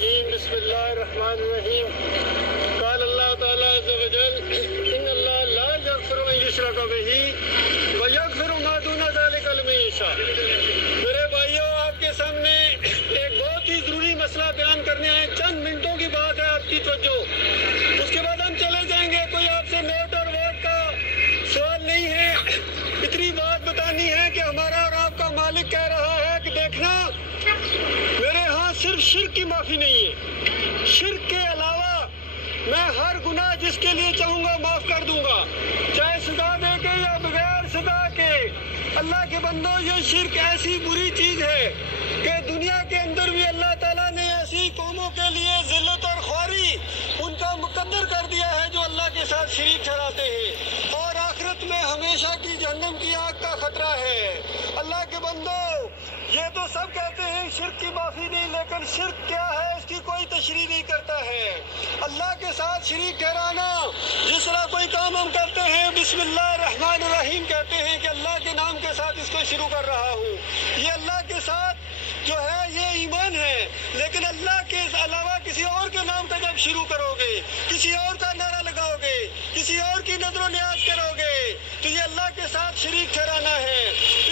الرجیم بسم اللہ الرحمن الرحیم قال اللہ تعالیٰ عز و جل ان اللہ لا یغفر ان یشرک بہ ویغفر ما دون ذلک لمن یشاء۔ میرے بھائیوں، آپ کے سامنے ایک بہت ہی ضروری مسئلہ بیان کرنے ہیں، چند منٹوں کی بات ہے، آپ کی توجہ، اس کے بعد ہم چلے جائیں گے۔ کوئی آپ سے نوٹ اور ووٹ کا سوال نہیں ہے، اتنی بات بتانی ہے کہ ہمارا اور آپ کا مالک کہہ رہا ہے کہ دیکھنا میرے ہاں صرف شرک کی معافی نہیں ہے، شرک کے علاوہ میں ہر گناہ جس کے لیے چاہوں گا معاف کر دوں گا، چاہے سزا دے کے یا بغیر سزا کے۔ اللہ کے بندوں، یہ شرک ایسی بری چیز ہے کہ دنیا کے اندر بھی اللہ تعالیٰ نے ایسی قوموں کے لیے ذلت اور خواری ان کا مقدر کر دیا ہے جو اللہ کے ساتھ شریک ٹھہراتے ہیں، اور آخرت میں ہمیشہ کی جہنم کی آگ کا خطرہ ہے۔ اللہ کے بندوں، یہ تو سب کہتے ہیں شرک کی معافی نہیں، لیکن شرک کیا ہے اس کی کوئی تشریح نہیں کرتا ہے۔ اللہ کے ساتھ شریک ٹھہرانا، جس طرح کوئی کام ہم کرتے ہیں بسم اللہ الرحمن الرحیم کہتے ہیں کہ اللہ کے نام کے ساتھ اس کو شروع کر رہا ہوں، یہ اللہ کے ساتھ جو ہے یہ ایمان ہے، لیکن اللہ کے علاوہ کسی اور کے نام پہ جب شروع کرو گے، کسی اور کا نعرہ لگاؤ گے، کسی اور کی نظر و نیاز کرو گے، تو یہ اللہ کے ساتھ شریک ٹھہرانا ہے۔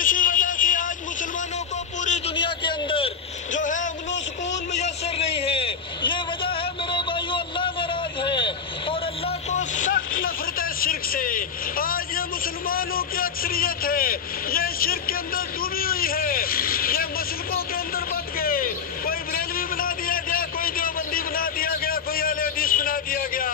اسی وجہ سے آج مسلمانوں کو پوری دنیا کے اندر جو ہے امن و سکون میسر نہیں ہے۔ یہ وجہ ہے میرے بھائیو، اللہ ناراض ہے اور اللہ کو سخت نفرت ہے شرک سے۔ آج یہ مسلمانوں کی اکثریت ہے، یہ شرک کے اندر ڈوبی ہوئی ہے، یہ مسلکوں کے اندر بٹ گئے، کوئی بریلوی بنا دیا گیا، کوئی دیوبندی بنا دیا گیا، کوئی اہل حدیث بنا دیا گیا،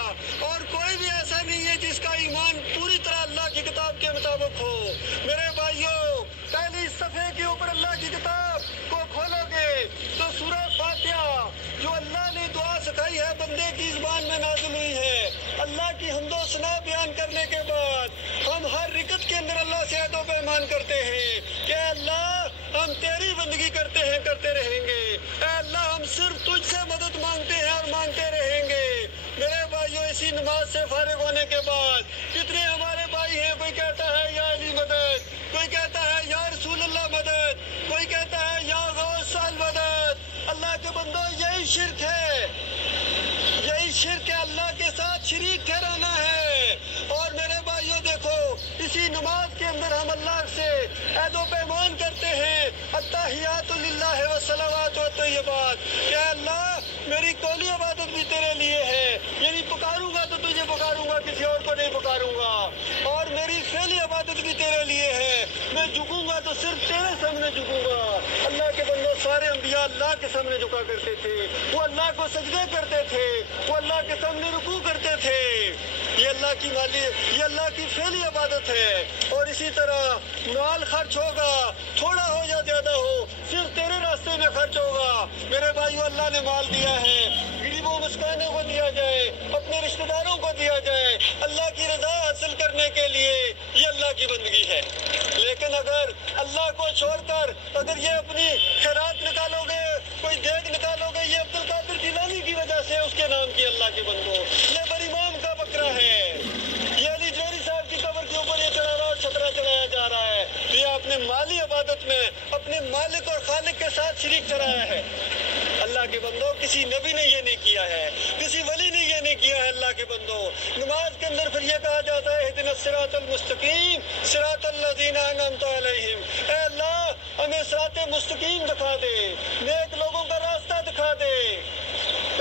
اور کوئی بھی ایسا نہیں ہے جس کا ایمان پوری طرح اللہ کی کتاب کے مطابق ہو۔ میرے بھائیو، پہلی صفحے کے اوپر اللہ کی کتاب کو کھولو گے تو سورہ فاتحہ جو اللہ نے دعا سکھائی ہے بندے کی زبان میں نازل ہوئی ہے۔ اللہ کی حمد و ثنا بیان کرنے کے بعد ہم ہر رکعت کے اندر اللہ سے عہد و پیمان کرتے ہیں کہ اے اللہ ہم تیری بندگی کرتے ہیں، کرتے رہیں گے، اے اللہ ہم صرف تجھ سے مدد مانگتے ہیں اور مانگتے رہیں گے۔ میرے بھائیو، اسی نماز سے فارغ ہونے کے بعد کتنے ہمارے بھائی ہیں، کوئی کہتا ہے یا علی مدد، کوئی کہتا ہے یا رسول اللہ مدد، کوئی کہتا ہے یا غوث سال مدد۔ اللہ کے بندو، یہی شرک ہے، یہی شرک ہے، اللہ کے ساتھ شریک ٹھہرانا ہے۔ اور میرے بھائیو دیکھو، اسی نماز کے اندر ہم اللہ سے عہد و پیمان کرتے ہیں، التحیات للہ والصلوات والطیبات، کہ اللہ میری قولی عبادت بھی تیرے لیے ہے، یعنی پکاروں گا تو تجھے پکاروں گا، کسی اور کو نہیں پکاروں گا، اور میری فعلی عبادت بھی تیرے لیے ہے، میں جھکوں گا تو صرف تیرے سامنے جھکوں گا۔ اللہ کے بندوں، سارے انبیاء اللہ کے سامنے جھکا کرتے تھے، وہ اللہ کو سجدے کرتے تھے، وہ اللہ کے سامنے رکوع کرتے تھے۔ یہ اللہ کی فعلی عبادت ہے۔ اور اسی طرح مال خرچ ہوگا، تھوڑا ہو یا زیادہ ہو، صرف تیرے راستے میں خرچ ہوگا۔ میرے بھائیو، اللہ نے مال دیا ہے، غریبوں مسکینوں کو دیا جائے، اپنے رشتہ داروں کو دیا جائے، اللہ کی رضا حاصل کرنے کے لیے، یہ اللہ کی بندگی ہے۔ لیکن اگر اللہ کو چھوڑ کر اگر یہ اپنی خیرات نکالو گے، کوئی دیگ نکالو گے، یہ عبد القادر جیلانی کی وجہ سے اس کے نام کی، اللہ کے بندو، یہ بر امام کا بکرا ہے، یہ علی جوہری صاحب کی قبر کے اوپر یہ چڑھاوا اور چھترا چلایا جا رہا ہے، تو یہ اپنے مالی عبادت میں اپنے مالک اور خالق کے ساتھ شریک ٹھہرایا ہے۔ اللہ کے بندو، کسی نبی نے یہ نہیں کیا ہے، کسی ولی نے یہ نہیں کیا ہے۔ اللہ کے بندو، نماز کے اندر پھر یہ کہا جاتا ہے اہدنا الصراط المستقیم صراط الذین انعمت علیہم، اے اللہ ہمیں صراط مستقیم دکھا دے، نیک لوگوں کا راستہ دکھا دے،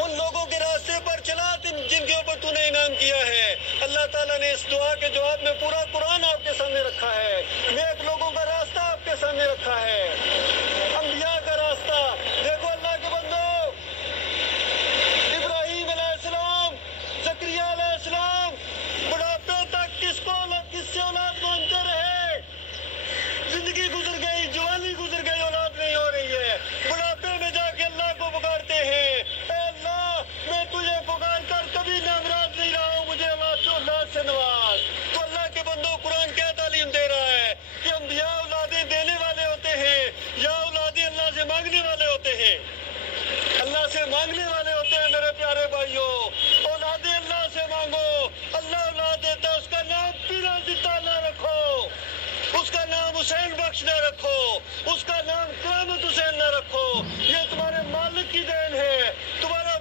ان لوگوں کے راستے پر چلا جن کے اوپر تو نے انعام کیا ہے۔ اللہ تعالیٰ نے اس دعا کے جواب میں پورا قرآن آپ کے سامنے رکھا ہے، نیک لوگوں کا راستہ آپ کے سامنے رکھا ہے، انبیاء کا راستہ۔ دیکھو اللہ کے بندو، ابراہیم علیہ السلام، زکریا علیہ السلام بڑھاپے تک کس سے اولاد مانگتے رہے، زندگی گزر گئی، جوانی گزر گئی، اولاد نہیں ہو رہی ہے، بڑھاپے میں جا کے اللہ کو پکارتے ہیں، اے اللہ میں تجھے پکار کر کبھی ناراض نہیں رہا ہوں، مجھے اولاد سے نواز۔ تو اللہ کے بندوں، قرآن کیا تعلیم دے رہا ہے کہ انبیاء اولادیں دینے والے ہوتے ہیں یا اولادیں اللہ سے مانگنے والے ہوتے ہیں؟ اللہ سے مانگنے والے ہوتے ہیں میرے پیارے بھائیوں۔ اولادیں اللہ سے مانگو، اللہ اولاد دیتا ہے، اس کا نام پیرا زتا نہ رکھو، اس کا نام حسین بخش نہ رکھو، اس کا نام قیامت حسین نہ رکھو، یہ تمہارے مالک کی دین ہے، تمہارا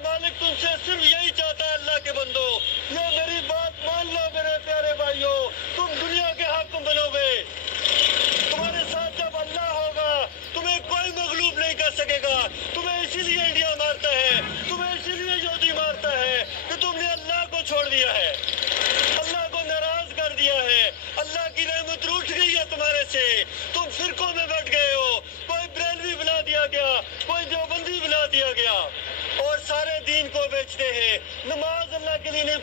لیا ہے, اللہ کو ناراض کر دیا ہے, اللہ کی رحمت روٹ گئی ہے تمہارے سے, تم فرقوں میں بیٹھ گئے ہو, کوئی بریلوی بنا دیا گیا, کوئی دیوبندی بنا دیا گیا, اور سارے دین کو بیچتے ہیں. نماز اللہ کے لیے نہیں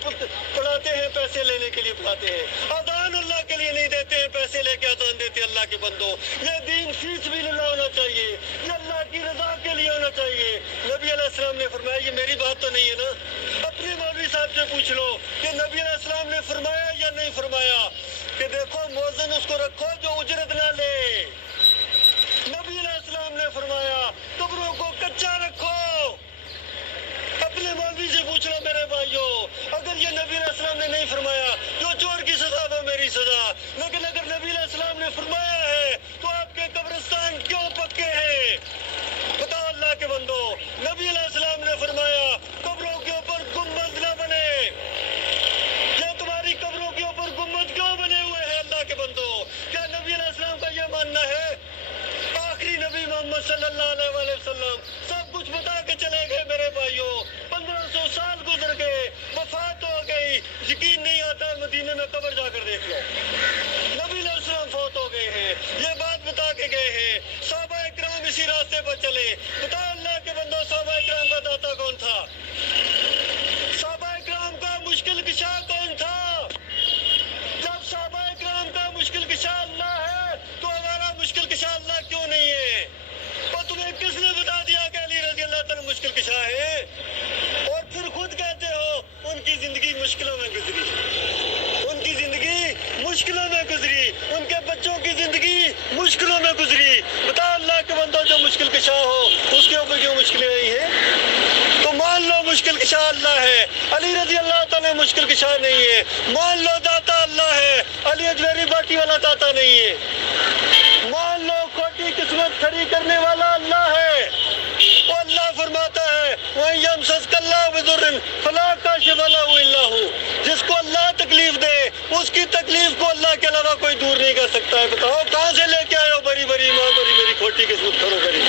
پڑھاتے ہیں, پیسے لینے کے لیے پڑھاتے ہیں. اذان اللہ کے لیے نہیں دیتے ہیں, پیسے لے کے اذان دیتے ہیں. اللہ کے بندو, یہ دین فی سبیل اللہ ہونا چاہیے, یہ اللہ کی رضا کے لیے ہونا چاہیے. نبی علیہ السلام نے فرمایا, یہ میری بات تو نہیں ہے نا, اپنے مولوی صاحب سے پوچھ لو کہ نبی علیہ السلام نے فرمایا یا نہیں فرمایا, کہ دیکھو مؤذن اس کو رکھو جو اجرت نہ لے. نبی علیہ السلام نے فرمایا قبروں کو کچا رکھو. اپنے مولوی سے پوچھ لو میرے بھائیو, اگر یہ نبی علیہ السلام نے نہیں فرمایا, جو چور کی سزا وہ میری سزا, لیکن اگر نبی علیہ السلام نے فرمایا ہے تو آپ کے قبرستان کیوں پکے ہیں؟ بتاؤ اللہ کے بندو, نبی علیہ السلام نے فرمایا قبروں کے اوپر گنبد نہ بنے. یہ تمہاری قبروں کے اوپر گنبد کیوں بنے ہوئے ہیں اللہ کے بندو؟ کیا نبی علیہ السلام کا یہ ماننا ہے؟ آخری نبی محمد صلی اللہ علیہ وسلم سب کچھ بتا کے چلے گئے میرے بھائیو. 1500 سال گزر گئے, وفات ہو گئی, یقین نہیں آتا مدینے میں قبر جا کر دیکھ لو. نبی علیہ السلام فوت ہو گئے ہیں, یہ بات بتا کے گئے ہیں. صحابہ اکرام اسی راستے پر چلے. بتاؤ اللہ کے بندو, صحابہ اکرام کا داتا کون تھا؟ صحابہ اکرام کا مشکل کشا کون تھا؟ جب صحابہ اکرام کا مشکل کشا اللہ ہے تو ہمارا مشکل کشا اللہ کیوں نہیں ہے؟ اور تمہیں کس نے بتا دیا کہ علی رضی اللہ تعالیٰ مشکل کشا ہے؟ اور پھر خود کہتے ہو ان کی زندگی مشکلوں میں گزری, ان کی زندگی مشکلوں میں گزری, ان کے بچوں کی زندگی مشکلوں میں گزری. بتاؤ اللہ کے بندو, جو مشکل کشا ہو اس کے اوپر کیوں مشکلیں نہیں ہیں؟ تو مان لو مشکل کشا اللہ ہے, علی رضی اللہ تعالیٰ مشکل کشا نہیں ہے. مان لو داتا اللہ ہے, علی اجمیری باٹی والا داتا نہیں ہے. مان لو کھوٹی قسمت کھڑی کرنے والا اللہ ہے. وہ اللہ فرماتا ہے وَإِن يَمْسَسْكَ اللَّهُ بِضُرٍّ فَلَا كَاشِفَ لَهُ إِلَّا هُوَ, جس کو اللہ تکلیف دے اس کی تکلیف کو اللہ کے علاوہ کوئی دور نہیں کر سکتا ہے. بتاؤ کہاں سے لے کے آئے ہو بڑی بڑی ماں, بڑی بڑی کھوٹی قسمت کھڑو کری.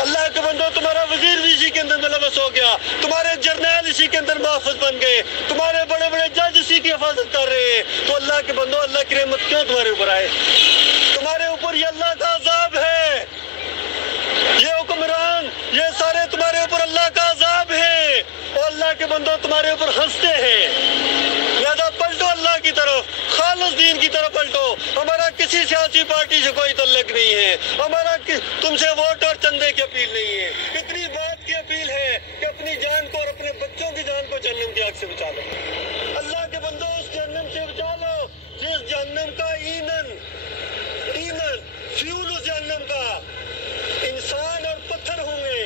اللہ کے بندو, تمہارا وزیر بھی اسی کے اندر ملوث ہو گیا, تمہارے جرنیل اسی کے اندر محافظ بن گئے, تمہارے بڑے بڑے جج اسی کی حفاظت کر رہے ہیں. تو اللہ کے بندو, اللہ کی رحمت کیوں تمہارے اوپر آئے؟ تمہارے اوپر یہ اللہ کا عذاب ہے, یہ حکمران, یہ سارے تمہارے اوپر اللہ کا عذاب ہے. اور اللہ کے بندو تمہارے اوپر ہنستے ہیں. لہذا پلٹو اللہ کی طرف, خالص دین کی طرف پلٹو. ہمارا کسی سیاسی پارٹی سے کوئی تعلق نہیں ہے, ہمارا تم سے ووٹ اور چندے کی اپیل نہیں ہے. اتنی بات کی اپیل ہے کہ اپنی جان کو اور اپنے بچوں کی جان کو جہنم کی آگ سے بچا لو. اللہ کے بندو, اس جہنم سے بچا لو جس جہنم کا ایندھن فیول اس جہنم کا انسان اور پتھر ہوں گے.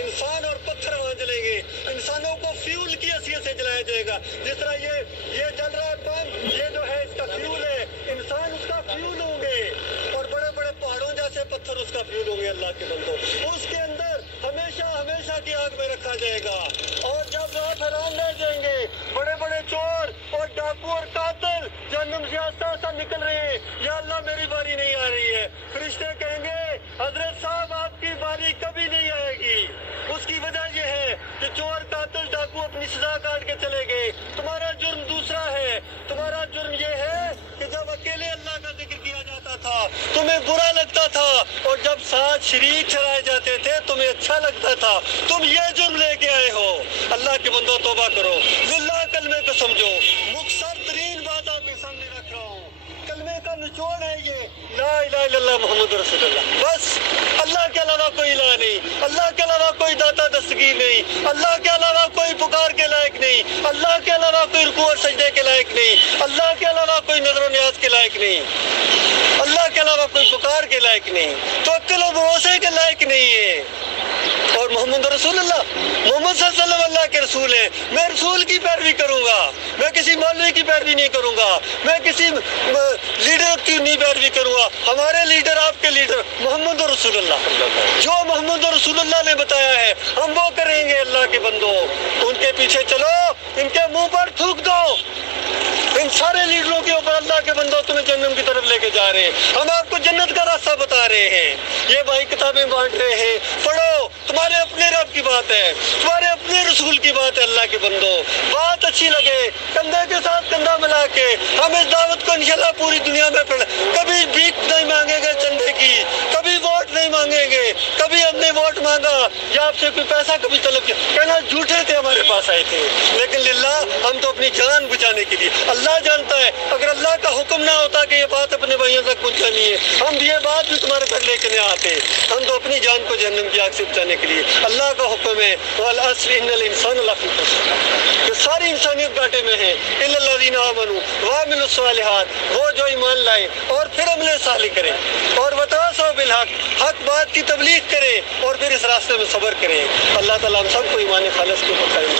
انسان اور پتھر وہاں جلیں گے. انسانوں کو فیول کی حیثیت سے جلایا جائے گا. جس طرح یہ جل رہا بم, یہ جو ہے اس کا فیول ہے, انسان اس کا فیول ہوں گے, اور بڑے بڑے پہاڑوں جیسے پتھر اس کا فیول ہوں گے. اللہ کے بندو, اس کے اندر ہمیشہ ہمیشہ کی آگ میں رکھا جائے گا. اور جب آپ حیران رہ جائیں گے, بڑے بڑے چور اور ڈاکو اور قاتل جہنم سے آہستہ آہستہ نکل رہے ہیں, یا اللہ میری باری نہیں آ رہی ہے. فرشتے کہیں گے حضرت صاحب آپ کی باری کبھی نہیں آئے گی. اس کی وجہ یہ ہے کہ چور قاتل ڈاکو اپنی سزا کاٹ کے چلے گئے. تمہارا جرم دوسرا ہے. تمہارا جرم یہ ہے کہ جب اکیلے اللہ کا ذکر کیا جاتا تھا تمہیں برا لگتا تھا, اور جب ساتھ شریک چلائے جاتے تھے تمہیں اچھا لگتا تھا. تم یہ جرم لے کے آئے ہو. اللہ کے بندو توبہ کرو, للہ کلمے کو سمجھو. مختصر ترین بات آپ کے سامنے رکھ رہا ہوں, کلمے کا نچوڑ ہے یہ, لا الہ الا اللہ محمد رسول اللہ. بس اللہ کے علاوہ کوئی الہ نہیں, اللہ کے علاوہ کوئی داتا دستگیر نہیں, اللہ کے علاوہ کوئی پکار کے لائق نہیں, اللہ کے علاوہ کوئی رکوع اور سجدے کے لائق نہیں, اللہ کے علاوہ کوئی نظر و نیاز کے لائق نہیں, اللہ کے علاوہ کوئی پکار کے لائق نہیں, توکل و بھروسے کے لائق نہیں ہے. اور محمد رسول اللہ, محمد صلی اللہ علیہ وسلم اللہ کے رسول ہیں. میں رسول کی پیروی کروں گا, میں کسی مولوی کی پیروی نہیں کروں گا, میں کسی لیڈر کی نہیں پیروی کروں گا. ہمارے لیڈر, آپ کے لیڈر محمد رسول اللہ, جو محمد رسول اللہ نے بتایا ہے ہم وہ کریں گے. اللہ کے بندو, ان کے پیچھے چلو, ان کے منہ پر تھوک دو. ان سارے لیڈروں کے اوپر اللہ کے بندوں تمہیں جہنم کی طرف لے کے جا رہے ہیں. ہم آپ کو جنت کا راستہ بتا رہے ہیں. یہ بھائی کتابیں بانٹ رہے ہیں, پڑھو, تمہارے اپنے رب کی بات ہے، تمہارے اپنے رسول کی بات ہے۔ اللہ کے بندو بات اچھی لگے، کندھے کے ساتھ کندھا ملا کے ہم اس دعوت کو انشاءاللہ پوری دنیا میں کبھی بھیک نہیں مانگیں گے چندے کی، کبھی ووٹ نہیں مانگیں گے، کبھی ہم نے ووٹ مانگا یا آپ سے کوئی پیسہ کبھی طلب کیا، کہنا جھوٹے تھے ہمارے پاس آئے تھے، لیکن للہ ہم تو اپنی جان بچانے کے لیے، اللہ جانتا ہے اگر اللہ کا حکم نہ ہوتا کہ یہ بات اپنے بھائیوں تک پہنچانی ہے، ہم یہ بات بھی تمہارے تک لے کے نہیں آتے۔ ہم تو اپنی جان کو جہنم کی آگ سے بچانے کے لیے اللہ کا حکم ہے، وَالْعَصْرِ إِنَّ الْإِنسَانَ لَفِي خُسْرٍ، کہ ساری انسانیت گھاٹے میں ہے، إِلَّا الَّذِينَ آمَنُوا وَعَمِلُوا الصَّالِحَاتِ، وہ جو ایمان لائے اور پھر عمل صالح کریں اور وَتَوَاصَوْا بِالْحَقِّ، حق بات کی تبلیغ کریں اور پھر اس راستے میں صبر کریں۔ اللہ تعالیٰ ہم سب کو ایمان خالص کے اوپر قائم